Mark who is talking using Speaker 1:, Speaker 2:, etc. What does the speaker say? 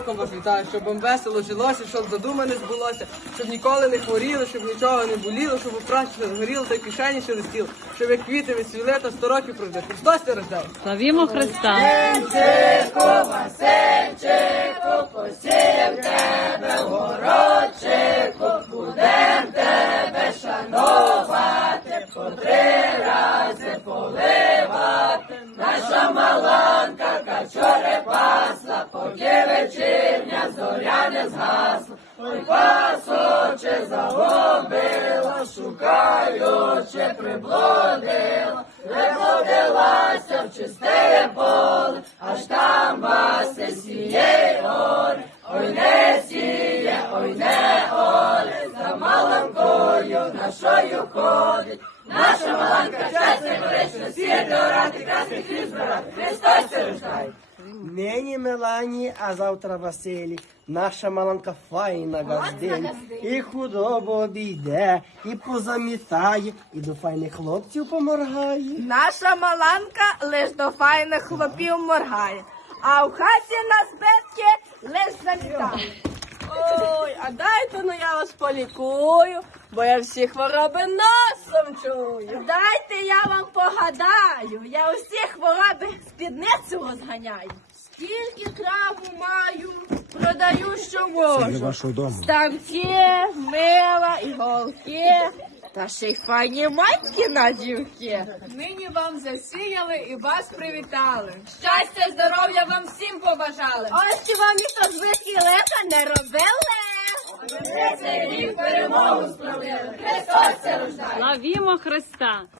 Speaker 1: роком вас вітаю, щоб вам весело жилося, щоб задумане збулося, щоб ніколи не хворіли, щоб нічого не боліло, щоб у праці не згоріло, та й кишені ще щоб як квіти відсвіли, та сто років пройде. Христос ти рождав.
Speaker 2: Славімо Христа!
Speaker 3: ясла, поки вечірня зоря не згасла, ой пасоче загубила, шукаючи приблудила, не плодилася в чисте поле, аж там вас не сіє оле, ой не сіє, ой не оле, за маланкою нашою ходить. Наша маланка щастя, вечно сіє до ради, красний хліб збирати, Христос рождає.
Speaker 4: Нині Мелані, а завтра Василій. Наша маланка файна газдень. І худобу обійде, і позамітає, і до файних хлопців поморгає.
Speaker 3: Наша маланка лиш до файних хлопів моргає, а в хаті нас бетки лиш замітає. Ой, а дайте ну я вас полікую, бо я всі хвороби носом
Speaker 5: чую.
Speaker 3: Дайте я вам погадаю, я усі хвороби спідницю розганяю. Скільки траву маю, продаю, що можу. Станки, мила, іголки, та ще й файні матьки на дівки.
Speaker 5: Нині вам засіяли і вас привітали. Щастя,
Speaker 3: здоров'я вам
Speaker 5: всім побажали.
Speaker 3: Ось чи вам ніхто звички лиха не робили.
Speaker 2: Славімо Христа!